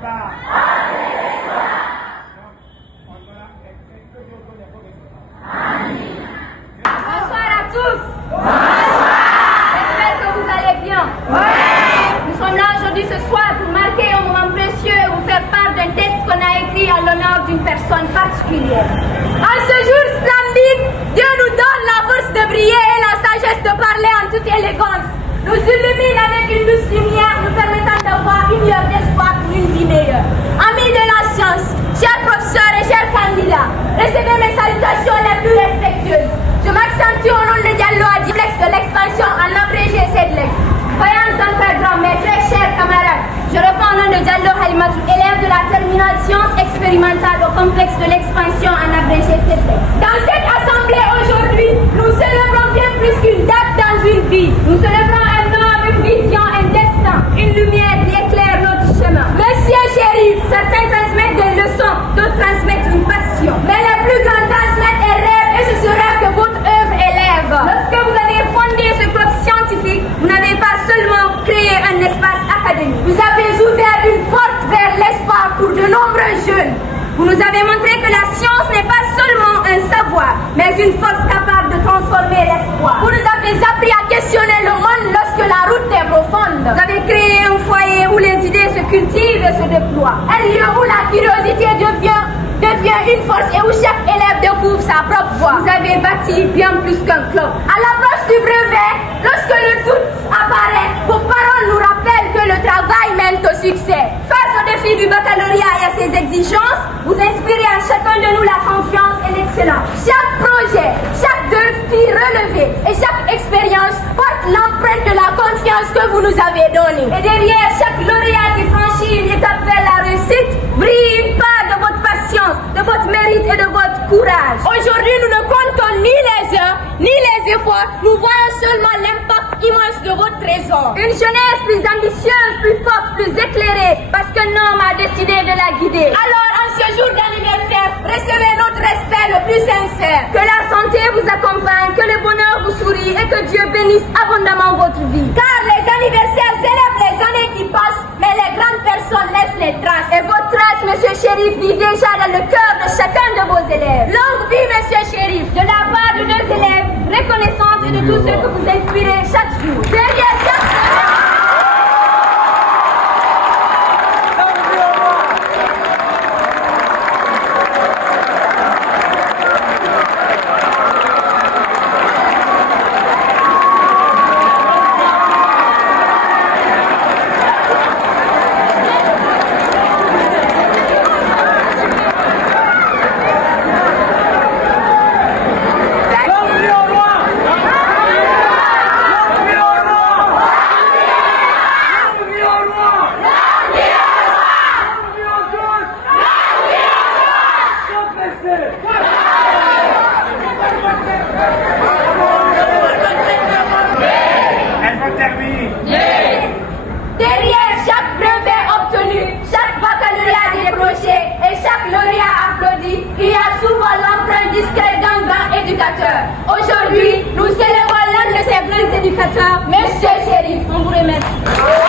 l'espoir. Bonsoir à tous. J'espère que vous allez bien. Nous sommes là aujourd'hui ce soir pour marquer un moment précieux et vous faire part d'un texte qu'on a écrit à l'honneur d'une personne particulière. En ce jour splendide, Dieu nous donne la force de briller et la sagesse de parler en toute élégance. Nous illumine avec une douce lumière nous permettant d'avoir une lueur d'espoir pour une vie meilleure. Amis de la science, chers professeurs et chers candidats, recevez mes salutations les plus respectueuses. Je m'accentue au nom de Diallo à Diplex de l'expansion en abrégé CEDLEX. Voyons un programme, mes très chers camarades, je reprends le nom de Diallo Halimatou, élève de la terminale sciences expérimentales au complexe de l'expansion en abrégé CEDLEX. Dans cette assemblée aujourd'hui, nous célébrons bien plus qu'une date dans une vie. Nous célébrons un homme, une vision, un destin, une lumière qui éclaire notre chemin. Monsieur Chérif, certains transmettent des leçons, d'autres transmettent une passion. Mais les plus grands transmettent un rêve et c'est ce rêve que votre œuvre élève. Lorsque vous avez fondé ce club scientifique, vous n'avez pas seulement créé un espace académique. Vous avez ouvert une porte vers l'espoir pour de nombreux jeunes. Vous nous avez montré que la science n'est pas seulement un savoir, mais une force capable de transformer l'espoir. Vous nous avez appris à questionner le monde lorsque la route est profonde. Vous avez créé un foyer où les idées se cultivent et se déploient. Un lieu où la curiosité devient une force et où chaque élève découvre sa propre voie. Vous avez bâti bien plus qu'un club. À l'approche du brevet, lorsque le doute apparaît, vos paroles nous rappellent que le travail mène au succès. Face au défi du baccalauréat et à ses exigences, vous inspirez à chacun de nous la confiance et l'excellence. Chaque projet, chaque défi relevé et chaque expérience porte l'empreinte de la confiance que vous nous avez donnée. Et derrière chaque lauréat qui franchit une étape vers la réussite, brille une part de votre patience, de votre mérite et de votre courage. Aujourd'hui, nous ne comptons ni les heures, ni les efforts. Nous voyons seulement l'impact immense de votre trésor. Une jeunesse plus ambitieuse, plus forte, plus éclairée, parce qu'un homme a décidé de la guider. Alors, en ce jour d'anniversaire, recevez notre respect le plus sincère. Que la santé vous accompagne, que le bonheur vous sourit et que Dieu bénisse abondamment votre vie. Car les anniversaires célèbrent les années qui passent, mais les grandes personnes laissent les traces. Et votre trace, Monsieur Chérif, vit déjà dans le cœur de chacun de vos élèves. Longue vie, Monsieur Chérif, de la part de nos élèves, reconnaissance et de tout ce que vous inspirez chaque jour. Derrière chaque Derrière chaque brevet obtenu, chaque baccalauréat décroché et chaque lauréat applaudi, il y a souvent l'empreinte discrète d'un grand éducateur. Aujourd'hui, nous célébrons l'un de ces grands éducateurs, Monsieur Chérif. On vous remercie.